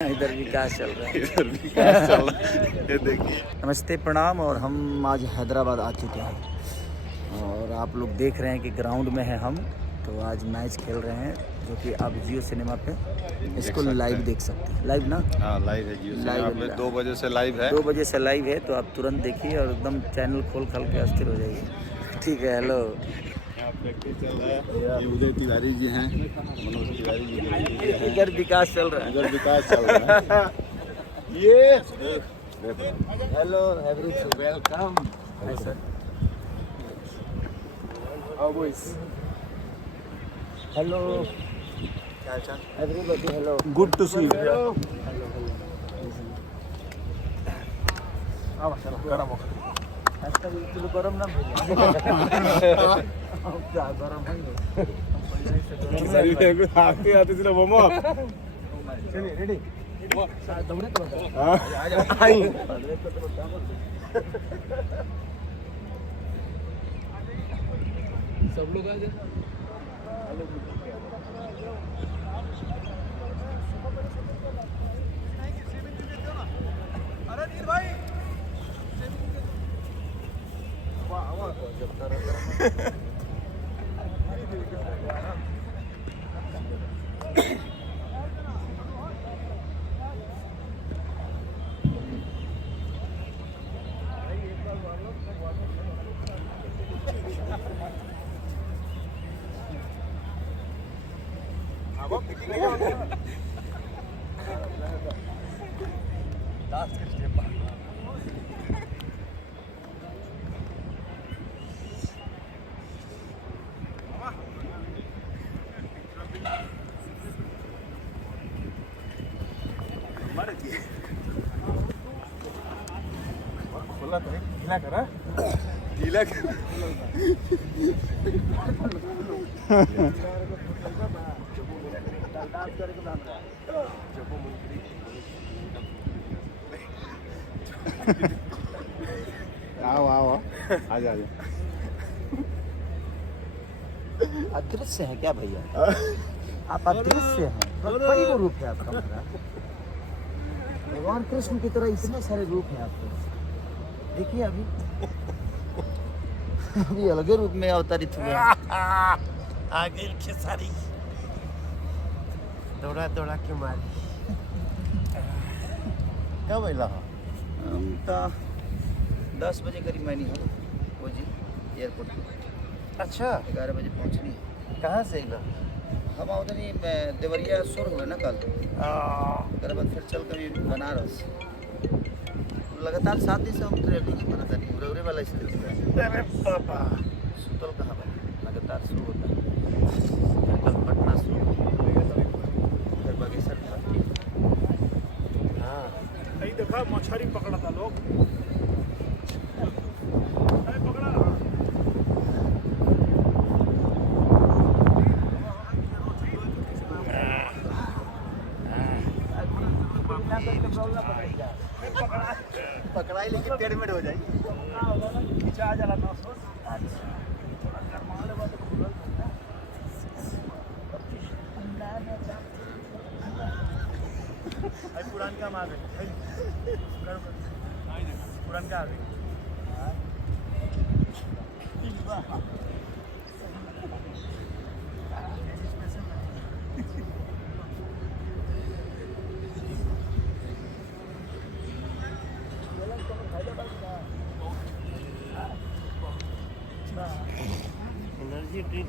इधर विकास चल रहा है। इधर विकास चल रहा है, ये देखिए। नमस्ते प्रणाम। और हम आज हैदराबाद आ चुके हैं और आप लोग देख रहे हैं कि ग्राउंड में है हम। तो आज मैच खेल रहे हैं जो कि आप जियो सिनेमा पे इसको लाइव देख सकते हैं। लाइव ना? हाँ लाइव है जियो सिनेमा पे, 2 बजे से लाइव है। 2 बजे से लाइव है, तो आप तुरंत देखिए और एकदम चैनल खोल के अस्थिर हो जाइए। ठीक है। हेलो, यहाँ प्रैक्टिस चल रहा है। ये उदय तिवारी जी हैं, मनोज तिवारी जी हैं। इधर विकास चल रहा है। इधर विकास चल रहा है। ये hello everyone, welcome. Hello everybody, hello, good to see you. गरम ना गरम आते आते सिर्फ मोमो। चलिए रेडी। सब लोग आ जाए। गीला कर। आओ आओ आ जा। अदृश्य है क्या भैया? आप अदृश्य हैं। कई वो रूप है आपका। भगवान कृष्ण की तरह इतने सारे रूप हैं आपके। देखिए अभी अभी अलग रूप में अवतरित हुए हैं। आगे खेसारी दौड़ा दौड़ा के मारी। क्या बोला? हम तो 10 बजे करीब मैंने हूँ वो जी एयरपोर्ट पे। अच्छा 11 बजे पहुँचनी है। कहाँ से इला? हम उधर ही देवरिया शुरू हुए ना कल। उसके बाद फिर चल कभी बनारस। लगातार 7 दिन से हम ट्रेवलिंग कर रहे थे। उरे वाला स्थिति है। अरे पापा सुतल कहाँ बना, लगातार शुरू होता है। कल पटना शुरू, फिर बागेश्वर घाटी। हाँ नहीं देखा मछली पकड़ा था लोग। अरे पकड़ा। पकड़ाई लेकिन पिरामिड हो जाएगी। खिंचा जाला ना सोच। थोड़ा गरमाने वाले खुलल था। आई पुरान का आ गई। पुरान का आ गई। Energy drink